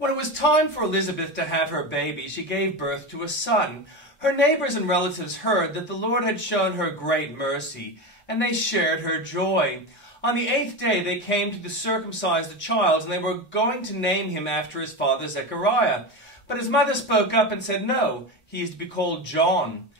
When it was time for Elizabeth to have her baby, she gave birth to a son. Her neighbors and relatives heard that the Lord had shown her great mercy, and they shared her joy. On the 8th day they came to circumcise the child, and they were going to name him after his father Zechariah. But his mother spoke up and said, "No, he is to be called John."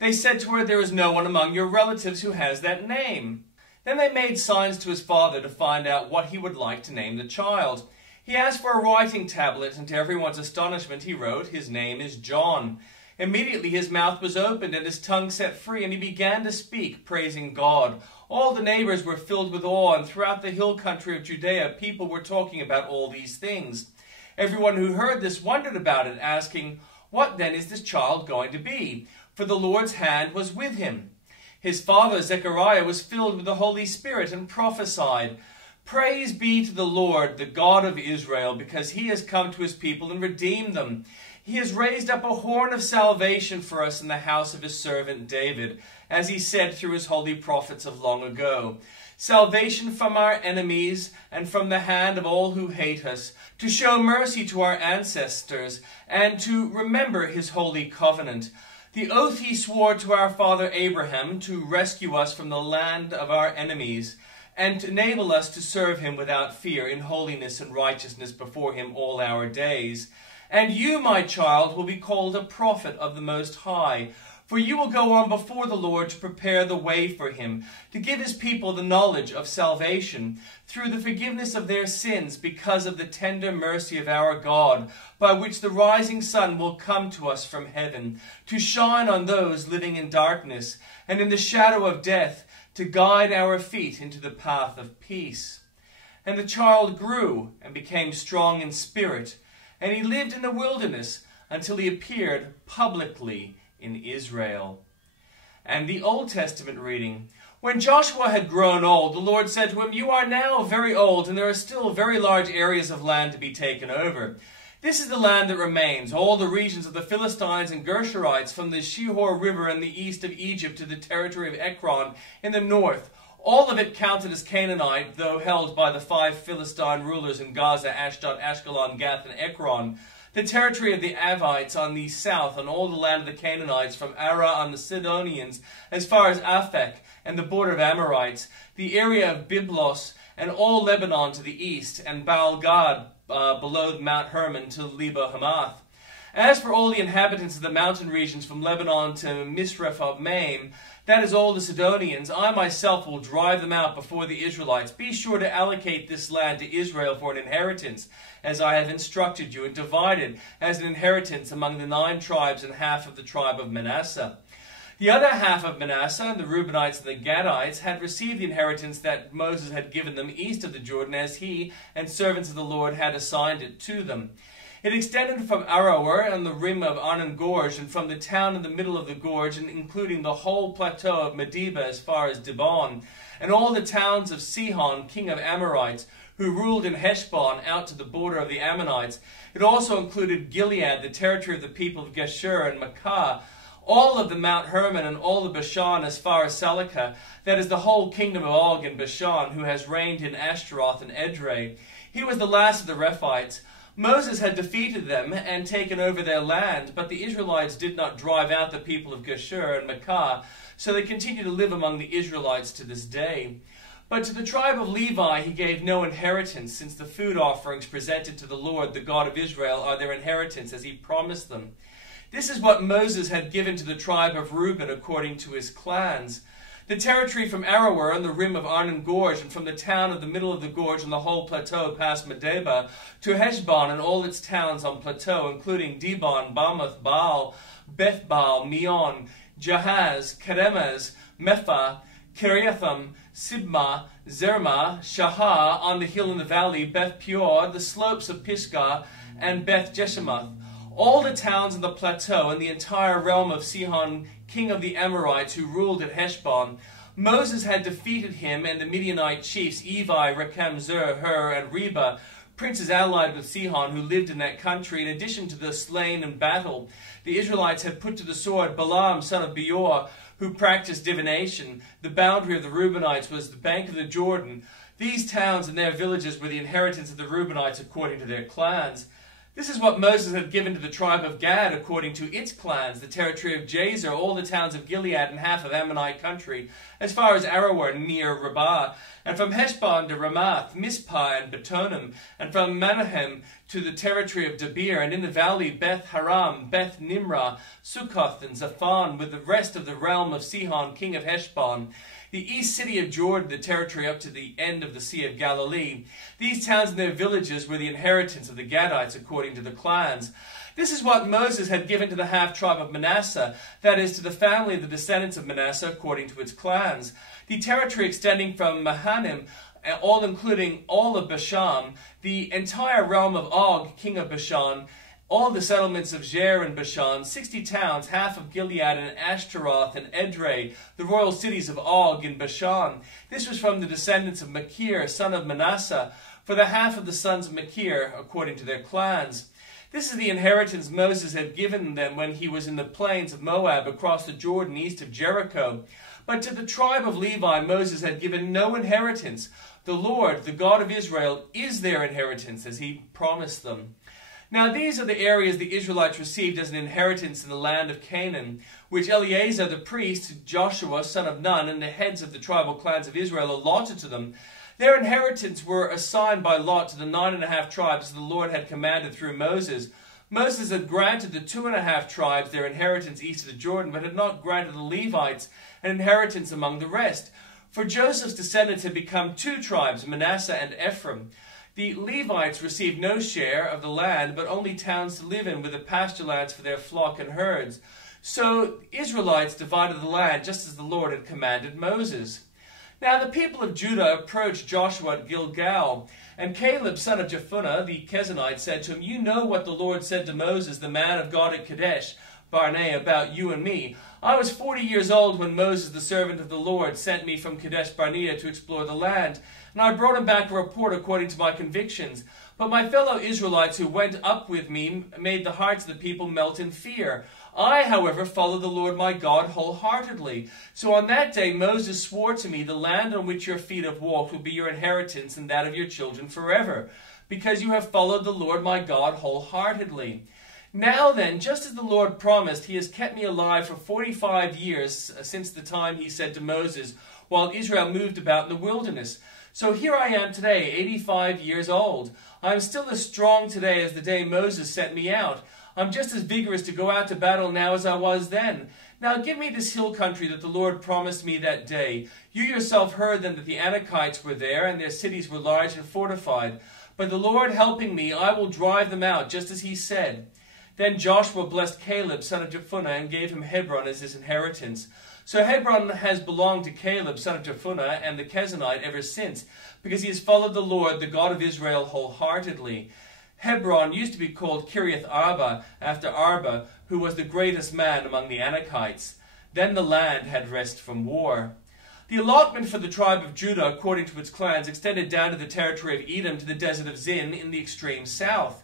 They said to her, "There is no one among your relatives who has that name." Then they made signs to his father to find out what he would like to name the child. He asked for a writing tablet, and to everyone's astonishment he wrote, "His name is John." Immediately his mouth was opened and his tongue set free, and he began to speak, praising God. All the neighbors were filled with awe, and throughout the hill country of Judea people were talking about all these things. Everyone who heard this wondered about it, asking, "What then is this child going to be?" For the Lord's hand was with him. His father Zechariah was filled with the Holy Spirit and prophesied, "Praise be to the Lord, the God of Israel, because he has come to his people and redeemed them. He has raised up a horn of salvation for us in the house of his servant David, as he said through his holy prophets of long ago. Salvation from our enemies and from the hand of all who hate us, to show mercy to our ancestors and to remember his holy covenant. The oath he swore to our father Abraham to rescue us from the land of our enemies, and to enable us to serve him without fear in holiness and righteousness before him all our days. And you, my child, will be called a prophet of the Most High, for you will go on before the Lord to prepare the way for him, to give his people the knowledge of salvation, through the forgiveness of their sins, because of the tender mercy of our God, by which the rising sun will come to us from heaven, to shine on those living in darkness and in the shadow of death, to guide our feet into the path of peace." And the child grew and became strong in spirit, and he lived in the wilderness until he appeared publicly in Israel. And the Old Testament reading. When Joshua had grown old, the Lord said to him, "You are now very old, and there are still very large areas of land to be taken over. This is the land that remains, all the regions of the Philistines and Geshurites, from the Shihor River in the east of Egypt to the territory of Ekron in the north, all of it counted as Canaanite, though held by the 5 Philistine rulers in Gaza, Ashdod, Ashkelon, Gath, and Ekron. The territory of the Avites on the south, and all the land of the Canaanites, from Ara on the Sidonians, as far as Aphek, and the border of Amorites, the area of Byblos, and all Lebanon to the east, and Baal-Gad below Mount Hermon to Lebo-Hamath. As for all the inhabitants of the mountain regions from Lebanon to Misrephoth-Maim, that is all the Sidonians, I myself will drive them out before the Israelites. Be sure to allocate this land to Israel for an inheritance, as I have instructed you, and divide it as an inheritance among the 9 tribes and half of the tribe of Manasseh." The other half of Manasseh, and the Reubenites and the Gadites, had received the inheritance that Moses had given them east of the Jordan, as he and servants of the Lord had assigned it to them. It extended from Aroer and the rim of Arnon Gorge, and from the town in the middle of the gorge, and including the whole plateau of Medeba as far as Dibon, and all the towns of Sihon, king of Amorites, who ruled in Heshbon out to the border of the Ammonites. It also included Gilead, the territory of the people of Geshur and Makkah, all of the Mount Hermon, and all of Bashan as far as Salakah, that is the whole kingdom of Og and Bashan, who has reigned in Ashtaroth and Edrei. He was the last of the Rephites. Moses had defeated them and taken over their land, but the Israelites did not drive out the people of Geshur and Makkah, so they continue to live among the Israelites to this day. But to the tribe of Levi he gave no inheritance, since the food offerings presented to the Lord, the God of Israel, are their inheritance, as he promised them. This is what Moses had given to the tribe of Reuben according to his clans. The territory from Aroer on the rim of Arnon Gorge, and from the town of the middle of the gorge and the whole plateau past Medeba, to Heshbon and all its towns on plateau, including Dibon, Bamoth, Baal, Bethbaal, Meon, Jahaz, Kedemez, Mephah, Kiriathim, Sibmah, Zermah, Shahah, on the hill in the valley, Beth Peor, the slopes of Pisgah, and Beth Jeshemoth. All the towns of the plateau and the entire realm of Sihon, king of the Amorites, who ruled at Heshbon. Moses had defeated him and the Midianite chiefs Evi, Rechem, Zur, Hur, and Reba, princes allied with Sihon, who lived in that country. In addition to the slain in battle, the Israelites had put to the sword Balaam, son of Beor, who practiced divination. The boundary of the Reubenites was the bank of the Jordan. These towns and their villages were the inheritance of the Reubenites according to their clans. This is what Moses had given to the tribe of Gad according to its clans, the territory of Jazer, all the towns of Gilead and half of Ammonite country, as far as Aroer near Rabbah, and from Heshbon to Ramath, Mizpah and Betonim, and from Manahem to the territory of Debir, and in the valley Beth Haram, Beth Nimrah, Sukkoth and Zaphon, with the rest of the realm of Sihon, king of Heshbon, the east city of Jordan, the territory up to the end of the Sea of Galilee. These towns and their villages were the inheritance of the Gadites according to the clans. This is what Moses had given to the half-tribe of Manasseh, that is, to the family of the descendants of Manasseh according to its clans. The territory extending from Mahanaim, all including all of Bashan, the entire realm of Og, king of Bashan, all the settlements of Ger and Bashan, 60 towns, half of Gilead and Ashtaroth and Edrei, the royal cities of Og in Bashan. This was from the descendants of Machir, son of Manasseh, for the half of the sons of Machir, according to their clans. This is the inheritance Moses had given them when he was in the plains of Moab across the Jordan east of Jericho. But to the tribe of Levi Moses had given no inheritance. The Lord, the God of Israel, is their inheritance, as he promised them. Now these are the areas the Israelites received as an inheritance in the land of Canaan, which Eleazar the priest, Joshua son of Nun, and the heads of the tribal clans of Israel allotted to them. Their inheritance were assigned by lot to the 9.5 tribes the Lord had commanded through Moses. Moses had granted the 2.5 tribes their inheritance east of the Jordan, but had not granted the Levites an inheritance among the rest. For Joseph's descendants had become 2 tribes, Manasseh and Ephraim. The Levites received no share of the land, but only towns to live in with the pasture lands for their flock and herds. So the Israelites divided the land just as the Lord had commanded Moses. Now the people of Judah approached Joshua at Gilgal, and Caleb, son of Jephunneh, the Kenizzite, said to him, "You know what the Lord said to Moses, the man of God at Kadesh Barnea, about you and me. I was 40 years old when Moses, the servant of the Lord, sent me from Kadesh Barnea to explore the land, and I brought him back a report according to my convictions. But my fellow Israelites who went up with me made the hearts of the people melt in fear. I, however, followed the Lord my God wholeheartedly. So on that day Moses swore to me, the land on which your feet have walked will be your inheritance and that of your children forever, because you have followed the Lord my God wholeheartedly. Now then, just as the Lord promised, he has kept me alive for 45 years since the time he said to Moses, while Israel moved about in the wilderness. So here I am today, 85 years old. I am still as strong today as the day Moses sent me out. I'm just as vigorous to go out to battle now as I was then. Now give me this hill country that the Lord promised me that day. You yourself heard then that the Anakites were there, and their cities were large and fortified. But the Lord helping me, I will drive them out, just as he said." Then Joshua blessed Caleb, son of Jephunneh, and gave him Hebron as his inheritance. So Hebron has belonged to Caleb, son of Jephunneh, and the Kenizzite ever since, because he has followed the Lord, the God of Israel, wholeheartedly. Hebron used to be called Kiriath Arba, after Arba, who was the greatest man among the Anakites. Then the land had rest from war. The allotment for the tribe of Judah, according to its clans, extended down to the territory of Edom to the desert of Zin in the extreme south.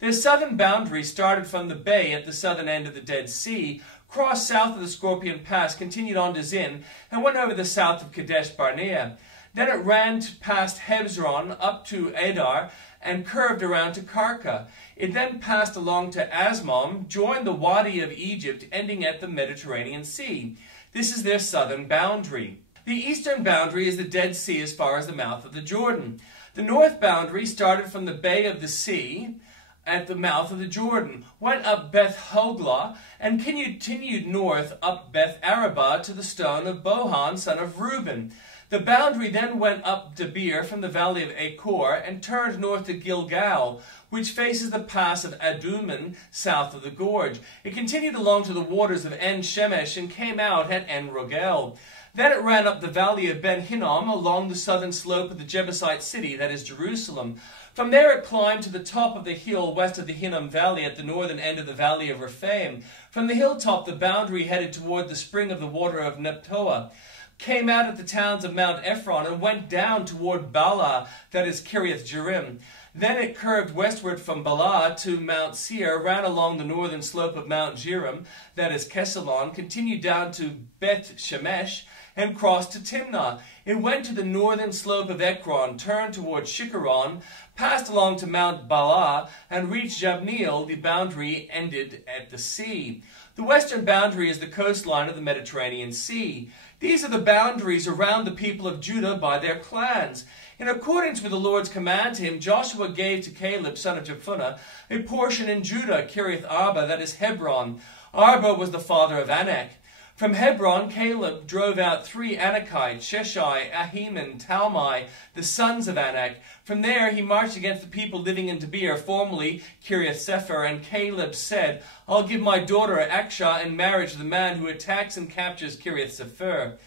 Their southern boundary started from the bay at the southern end of the Dead Sea, crossed south of the Scorpion Pass, continued on to Zin, and went over the south of Kadesh Barnea. Then it ran past Hebron up to Adar and curved around to Karka. It then passed along to Asmon, joined the Wadi of Egypt, ending at the Mediterranean Sea. This is their southern boundary. The eastern boundary is the Dead Sea as far as the mouth of the Jordan. The north boundary started from the Bay of the Sea at the mouth of the Jordan, went up Beth Hoglah, and continued north up Beth Arabah to the stone of Bohan, son of Reuben. The boundary then went up Debir from the valley of Achor and turned north to Gilgal, which faces the pass of Adummim south of the gorge. It continued along to the waters of En Shemesh and came out at En Rogel. Then it ran up the valley of Ben Hinnom along the southern slope of the Jebusite city, that is Jerusalem. From there it climbed to the top of the hill west of the Hinnom Valley at the northern end of the valley of Rephaim. From the hilltop the boundary headed toward the spring of the water of Nephtoah, came out at the towns of Mount Ephron, and went down toward Bala, that is Kiriath Jearim. Then it curved westward from Bala to Mount Seir, ran along the northern slope of Mount Jearim, that is Kesalon, continued down to Beth Shemesh, and crossed to Timnah. It went to the northern slope of Ekron, turned toward Shikkeron, passed along to Mount Baalah, and reached Jabneel. The boundary ended at the sea. The western boundary is the coastline of the Mediterranean Sea. These are the boundaries around the people of Judah by their clans. In accordance with the Lord's command to him, Joshua gave to Caleb, son of Jephunneh, a portion in Judah, Kiriath Arba, that is Hebron. Arba was the father of Anak. From Hebron, Caleb drove out 3 Anakites, Sheshai, Ahiman, Talmai, the sons of Anak. From there he marched against the people living in Debir, formerly Kiriath Sefer, and Caleb said, I'll give my daughter Akshah in marriage to the man who attacks and captures Kiriath Sefer.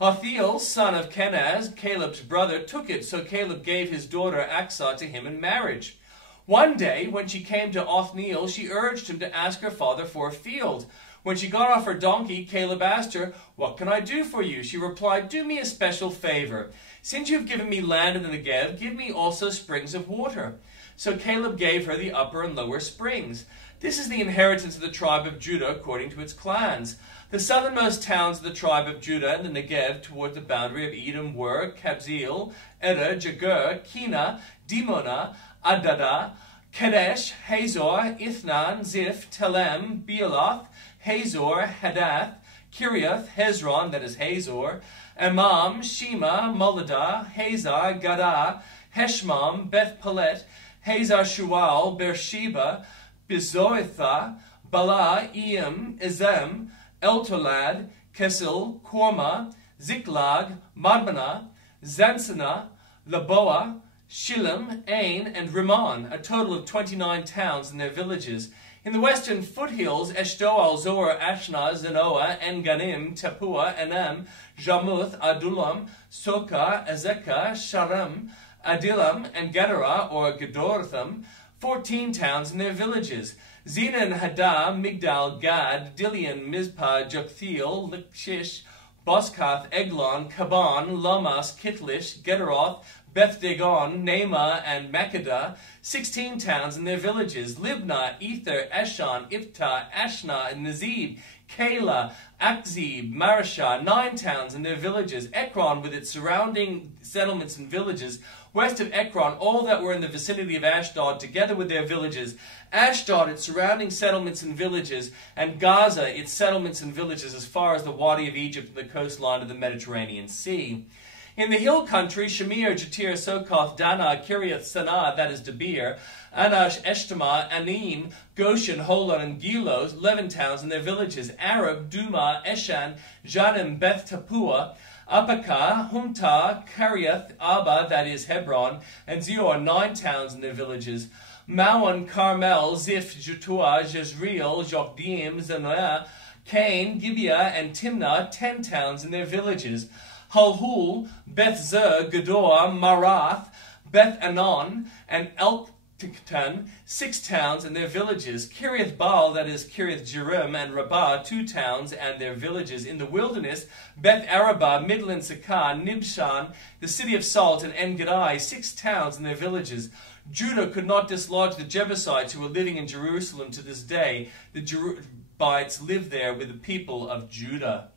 Othniel, son of Kenaz, Caleb's brother, took it, so Caleb gave his daughter Akshah to him in marriage. One day, when she came to Othniel, she urged him to ask her father for a field. When she got off her donkey, Caleb asked her, What can I do for you? She replied, Do me a special favor. Since you have given me land in the Negev, give me also springs of water. So Caleb gave her the upper and lower springs. This is the inheritance of the tribe of Judah according to its clans. The southernmost towns of the tribe of Judah in the Negev toward the boundary of Edom were Kabzeel, Eder, Jagur, Kina, Dimonah, Adada, Kadesh, Hazor, Ithnan, Ziph, Telem, Bealoth, Hazor, Hadath, Kiriath, Hezron, that is Hazor, Amam, Shema, Moladah, Hazar, Gadah, Heshmam, Beth Pelet, Hazar Shual, Beersheba, Bizoithah, Bala, Eam, Ezem, Eltolad, Kesel, Korma, Ziklag, Madmanah, Zansana, Laboa, Shillim, Ain, and Rimmon, a total of 29 towns and their villages. In the western foothills, Eshtoal, Zor, Ashna, Zanoah, En-Ganim, Tapua, Enam, Jarmuth, Adullam, Soka, Azekah, Sharem, Adillam, and Gedera, or Gedortham, 14 towns and their villages. Zenan, Haddah, Migdal, Gad, Dilian, Mizpah, Joktheel, Lachish, Boskath, Eglon, Kaban, Lamas, Kitlish, Gederoth, Beth Dagon, Naamah, and Makkedah, 16 towns and their villages. Libnah, Ether, Eshan, Iptah, Ashna, and Nazib, Keilah, Akzib, Marashah, 9 towns and their villages. Ekron with its surrounding settlements and villages. West of Ekron, all that were in the vicinity of Ashdod, together with their villages. Ashdod, its surrounding settlements and villages, and Gaza, its settlements and villages, as far as the Wadi of Egypt and the coastline of the Mediterranean Sea. In the hill country, Shamir, Jatir, Sokoth, Dana, Kiriath Sanah, that is Debir, Anash, Eshtemoa, Anim, Goshen, Holon, and Gilos, 11 towns and their villages. Arab, Duma, Eshan, Janim, Beth Tapua, Apakah, Humta, Kiriath Arba, that is Hebron, and Zior, 9 towns and their villages. Maon, Carmel, Ziph, Jutua, Jezreel, Jokdeam, Zanoah, Cain, Gibeah, and Timnah, 10 towns and their villages. Halhul, Beth-Zer, Gedor, Marath, Beth-Anon, and Eltekton, 6 towns and their villages. Kiriath Baal, that is Kiriath Jearim, and Rabbah, 2 towns and their villages. In the wilderness, Beth Arabah, Midland Sakah, Nibshan, the city of Salt, and En-Gedi, 6 towns and their villages. Judah could not dislodge the Jebusites who were living in Jerusalem to this day. The Jebusites live there with the people of Judah.